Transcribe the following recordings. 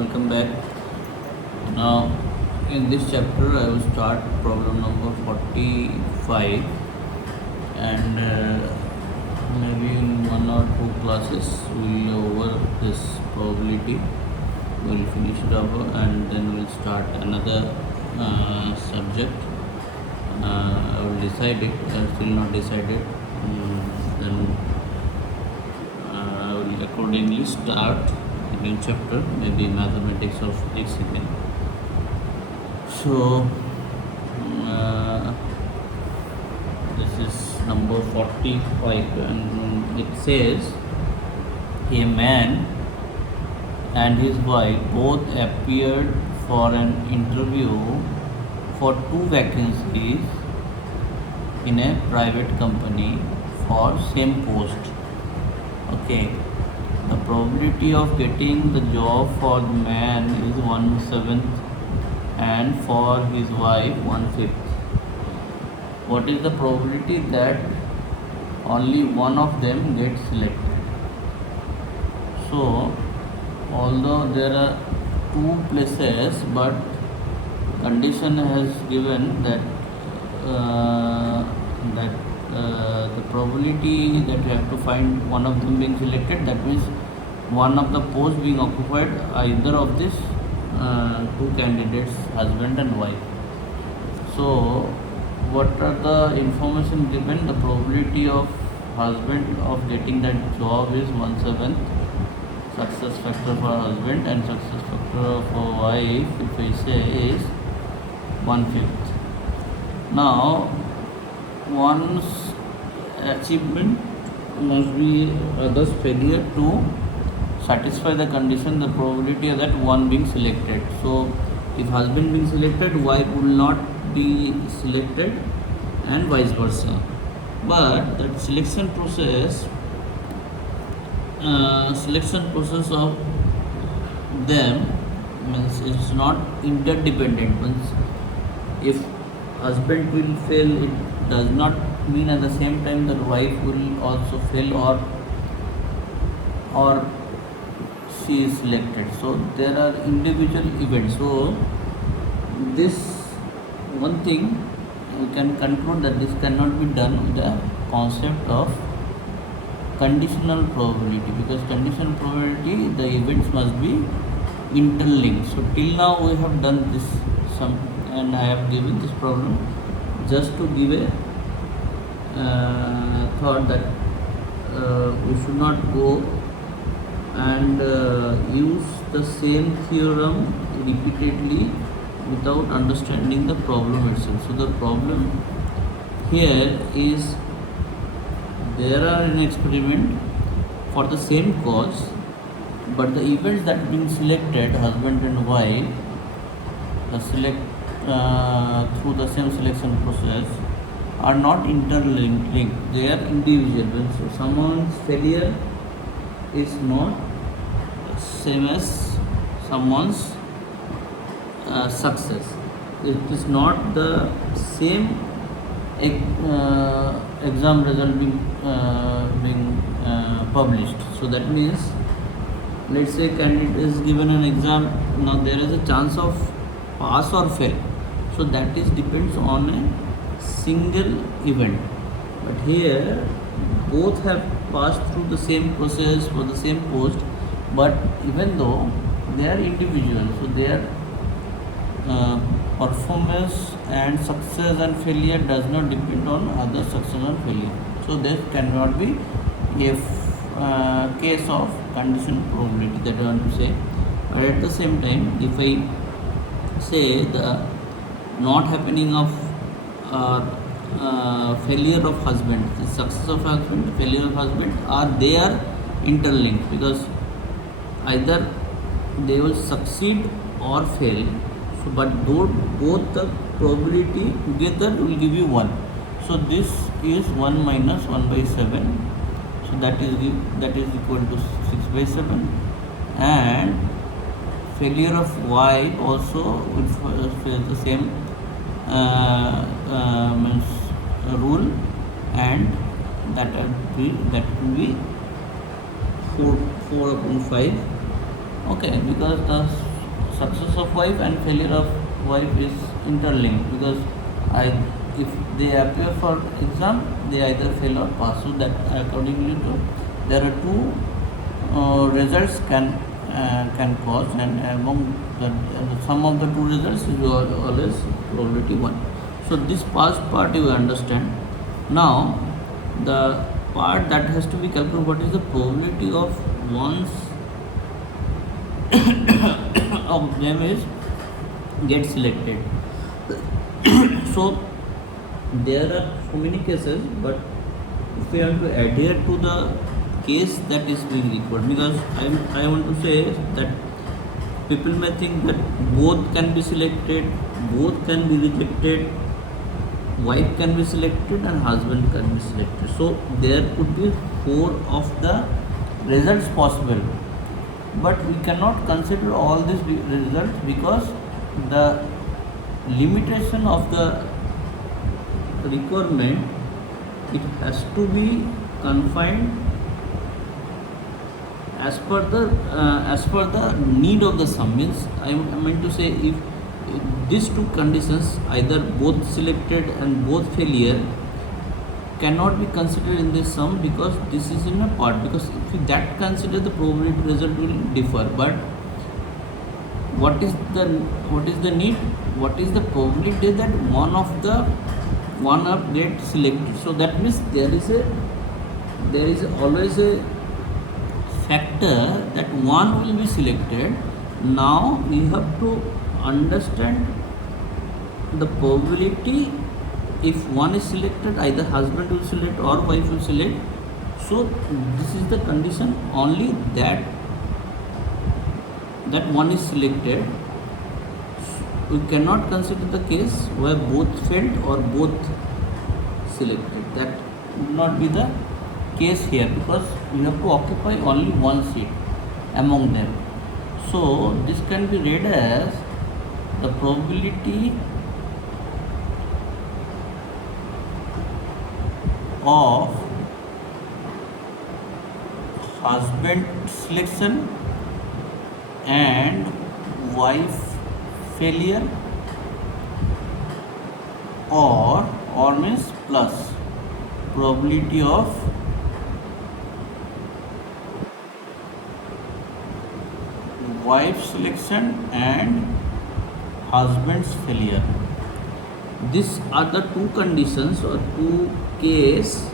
welcome back. Now, in this chapter, I will start problem number 45, and maybe in one or two classes we'll over this probability. We'll finish it up and then we'll start another subject. I will decide it. Still not decided. Then I will accordingly start a new chapter, maybe mathematics or physics again. So this is number 45, and it says a man and his wife both appeared for an interview for two vacancies in a private company for same post. Okay, the probability of getting the job for the man is 1/7 and for his wife 1/5. What is the probability that only one of them gets selected? So although there are two places, but condition has given that the probability that you have to find one of them being selected, that means one of the posts being occupied either of these two candidates, husband and wife. So what are the information given? The probability of husband of getting that job is 1/7, success factor for husband, and success factor for wife, if I say, is 1/5. Now one's achievement must be others failure to satisfy the condition, the probability of that one being selected. So if husband being selected, wife will not be selected, and vice versa. But that selection process of them means it's not interdependent. Means if husband will fail, it does not mean at the same time that wife will also fail or she is selected. So there are individual events. So this one thing we can conclude that this cannot be done with the concept of conditional probability, because conditional probability, the events must be interlinked. So till now we have done this and I have given this problem just to give a thought that we should not go and use the same theorem repeatedly without understanding the problem itself. So the problem here is there are an experiment for the same cause, but the events that have been selected, husband and wife, through the same selection process, are not interlinked, they are individual. So someone's failure is not same as someone's success. It is not the same exam result being published. So that means, let's say candidate is given an exam. Now there is a chance of pass or fail. So that is depends on a single event. But here both have passed through the same process for the same post, but even though they are individual, so their performance and success and failure does not depend on other success and failure. So there cannot be a case of conditional probability, that I want to say. But at the same time, if I say the not happening of failure of husband, the success of husband, failure of husband, they are interlinked, because either they will succeed or fail. So but both the probability together will give you 1. So this is 1 minus 1/7. So that is equal to 6/7, and failure of y also will face the same rule, and that will be 4/5. Okay, because the success of wife and failure of wife is interlinked, because I if they appear for exam, they either fail or pass. So that accordingly to there are two results can cause, and among the sum of the two results is always probability 1. So this past part you understand. Now the part that has to be calculated, what is the probability of one's of them is get selected. So there are so many cases, but if we have to adhere to the case that is being required, because I want to say that people may think that both can be selected, both can be rejected, wife can be selected and husband can be selected. So there could be 4 of the results possible, but we cannot consider all these results because the limitation of the requirement, it has to be confined as per the need of the sum. Means I meant to say, if these two conditions, either both selected and both failure, cannot be considered in this sum, because this is in a part, because if we that consider, the probability result will differ. But what is the need, what is the probability that one of get selected? So that means there is always a factor that one will be selected. Now we have to understand the probability. If one is selected, either husband will select or wife will select. So this is the condition only that one is selected. We cannot consider the case where both failed or both selected. That would not be the case here, because we have to occupy only one seat among them. So this can be read as the probability of husband selection and wife failure, or means plus probability of wife selection and husband's failure. These are the two conditions or two case,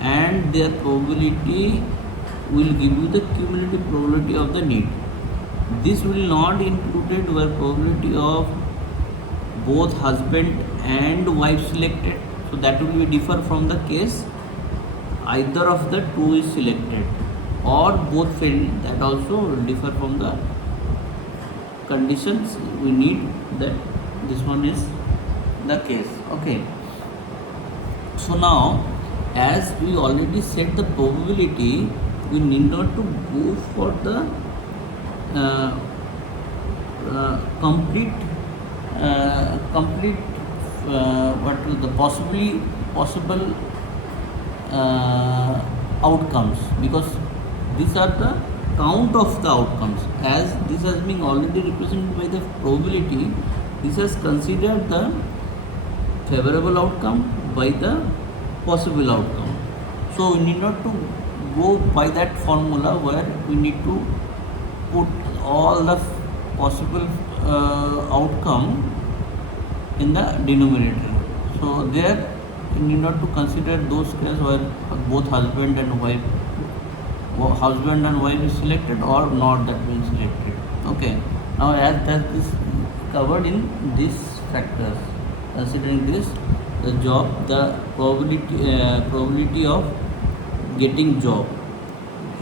and their probability will give you the cumulative probability of the need. This will not included where probability of both husband and wife selected. So that will be differ from the case either of the two is selected or both failed. That also will differ from the conditions we need, that this one is the case. Okay. So now, as we already set the probability, we need not to go for the complete what will the possible outcomes, because these are the count of the outcomes. As this has been already represented by the probability, this has considered the favorable outcome by the possible outcome. So we need not to go by that formula where we need to put all the possible outcome in the denominator. So there you need not to consider those cases where both husband and wife is selected or not that been selected. Okay. Now as that is covered in these factors, considering this, the job, the probability of getting job,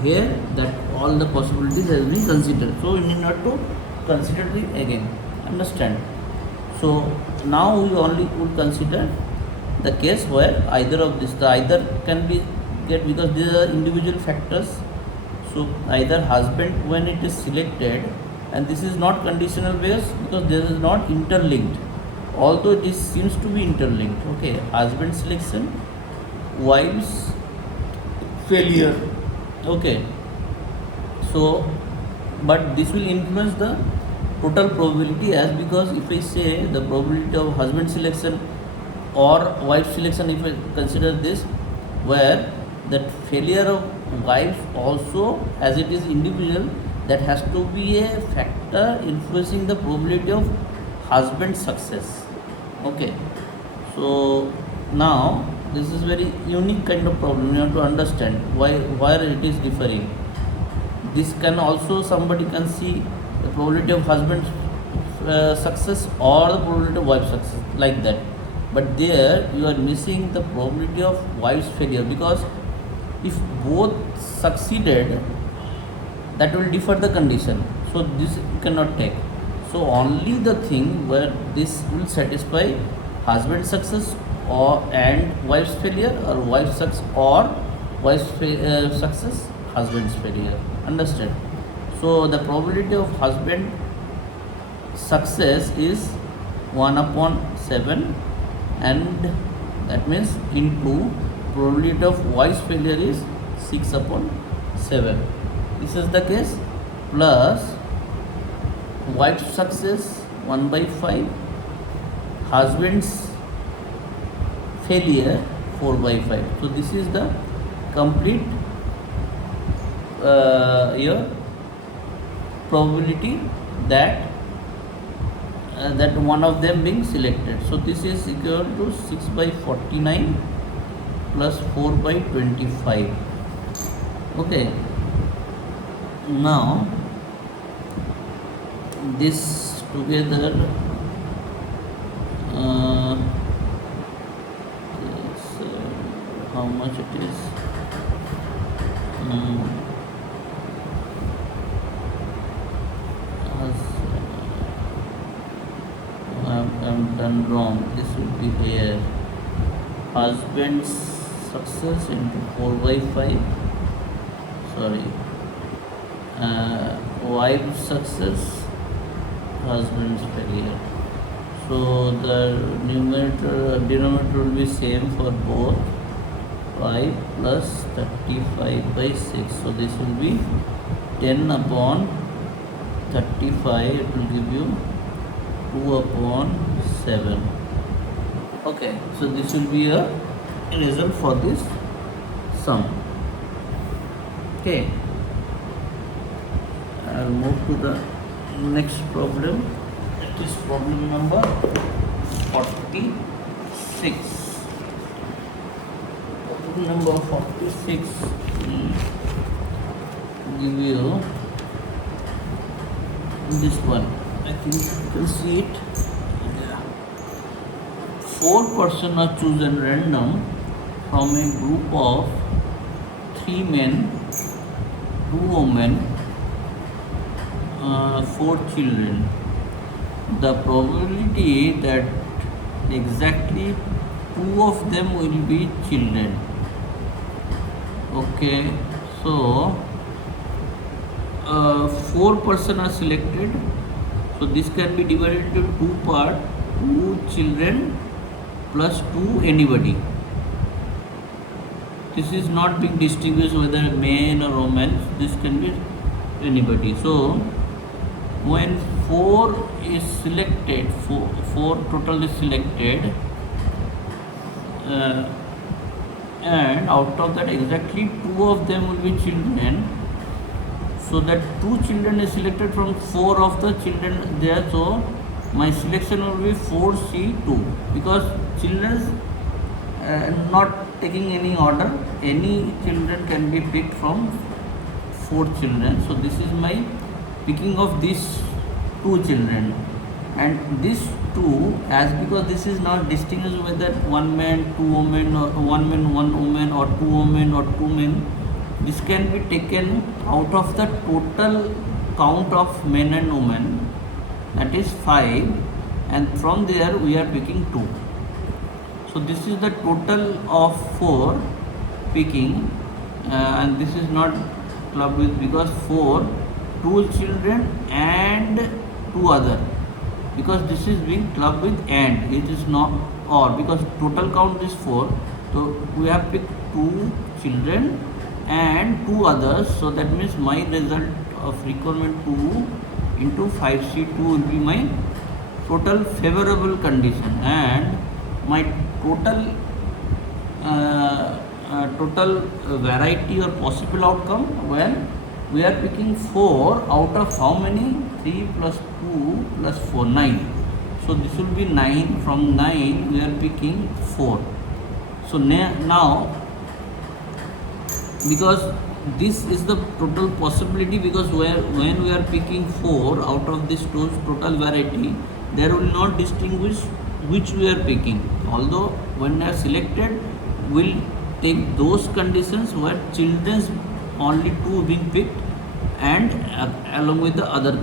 here that all the possibilities has been considered. So we need not to consider it again. Understand? So now we only would consider the case where either of this, the either can be get, because these are individual factors. So either husband when it is selected, and this is not conditional base because this is not interlinked, although this seems to be interlinked. Okay, husband selection, wife's failure. Okay, so but this will influence the total probability as, because if I say the probability of husband selection or wife selection, if I consider this, where that failure of wife also, as it is individual, that has to be a factor influencing the probability of husband success. Okay, so now this is very unique kind of problem. You have to understand where it is differing. This can also, somebody can see the probability of husband success or the probability of wife success, like that. But there you are missing the probability of wife's failure, because if both succeeded, that will differ the condition. So this you cannot take. So only the thing where this will satisfy husband success or and wife's failure, or wife success or success, husband's failure. Understand? So the probability of husband success is 1 upon 7, and that means into probability of wife's failure is 6 upon 7. This is the case, plus wife's success 1 by 5, husband's failure 4 by 5. So this is the complete your probability that that one of them being selected. So this is equal to 6 by 49 plus 4 by 25. Okay, now this together how much it is. I'm done wrong. This will be here. Husband's success into 4 by 5. Sorry. Wife's success, husband's failure. So the denominator will be same for both. 5 plus 35 by 6. So this will be 10 upon 35. It will give you 2 upon 7. Okay, so this will be a result for this sum. Okay, I'll move to the next problem. It is problem number 46. Problem number 46 will give you this one. I think you can see it. Yeah. 4 persons are chosen random from a group of 3 men, 2 women, 4 children. The probability that exactly 2 of them will be children. Okay, so 4 persons are selected. So this can be divided into 2 parts: 2 children plus 2 anybody. This is not being distinguished whether man or woman. This can be anybody. So when 4 is selected, 4 total is selected, and out of that exactly 2 of them will be children. So that 2 children is selected from 4 of the children there. So my selection will be 4C2, because children not taking any order, any children can be picked from 4 children. So this is my picking of these 2 children, and these 2, as because this is not distinguished whether 1 man, 2 women, or 1 man, 1 woman, or 2 women or 2 men. This can be taken out of the total count of men and women, that is 5, and from there we are picking 2. So this is the total of 4 picking, and this is not clubbed with, because 4, 2 children and 2 other, because this is being clubbed with and, it is not or, because total count is 4. So we have picked 2 children and 2 others. So that means my result of requirement 2 into 5C2 will be my total favorable condition, and my total variety or possible outcome when we are picking 4 out of how many? 3 plus 2 plus 4, 9. So this will be 9. From 9 we are picking 4. So now, because this is the total possibility, because when we are picking 4 out of this total variety, there will not distinguish which we are picking. Although when we are selected, we'll take those conditions where children's only 2 being picked, and along with the other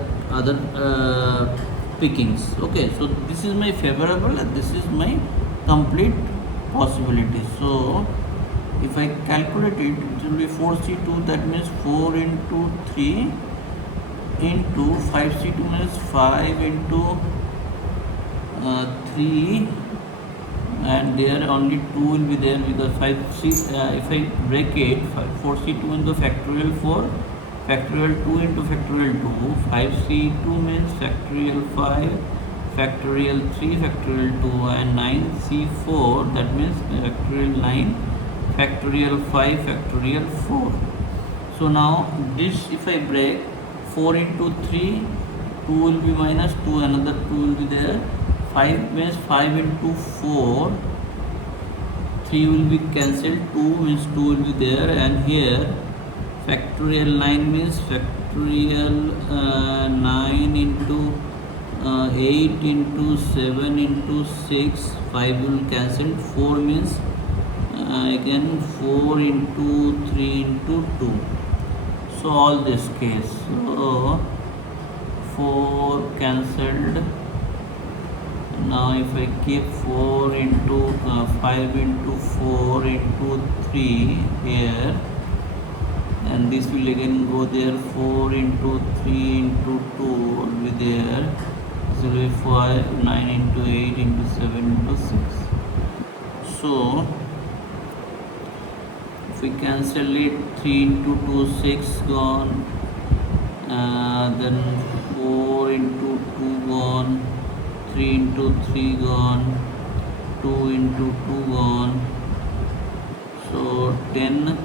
pickings. Okay, so this is my favorable and this is my complete possibility. So if I calculate it, it will be 4C2, that means 4 into 3 into 5C2 means 5 into 3, and there only 2 will be there, because 5C, if I break it, 4C2 into factorial 4, factorial 2 into factorial 2, 5C2 means factorial 5, factorial 3, factorial 2, and 9C4, that means factorial 9, factorial 5, factorial 4. So now this, if I break 4 into 3, 2 will be minus 2, another 2 will be there, 5 means 5 into 4, 3 will be cancelled, 2 means 2 will be there, and here factorial 9 means factorial 9 into 8 into 7 into 6, 5 will cancel, 4 means again 4 into 3 into 2. So all this case, so 4 cancelled. Now if I keep 4 into 5 into 4 into 3 here, and this will again go there, 4 into 3 into 2 will be there, this will be 5, 9 into 8 into 7 into 6. So if we cancel it, 3 into 2, 6 gone, then 4 into 2 gone, 3 into 3 gone, 2 into 2 gone, so 10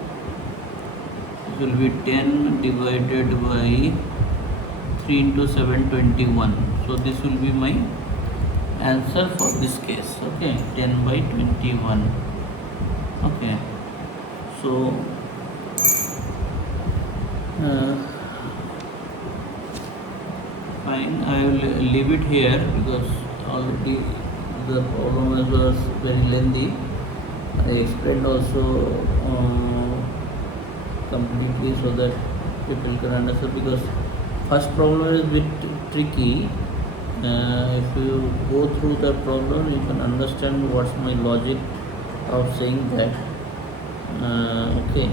will be 10 divided by 3 into 7, 21. So this will be my answer for this case. Okay, 10 by 21. Okay, so fine, I will leave it here because already the problem was very lengthy. I explained also completely so that people can understand, because first problem is a bit tricky. If you go through the problem, you can understand what's my logic of saying that. Okay,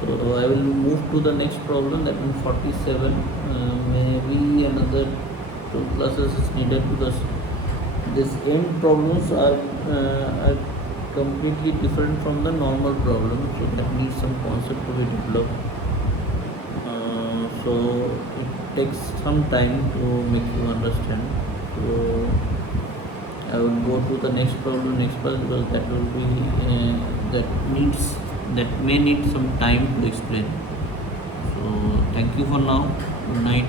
so I will move to the next problem, that means 47. Maybe another 2 classes is needed, because these end problems are completely different from the normal problem, so that needs some concept to be developed. So it takes some time to make you understand. So I will go to the next problem next class, because that will be that may need some time to explain. So thank you for now. Good night.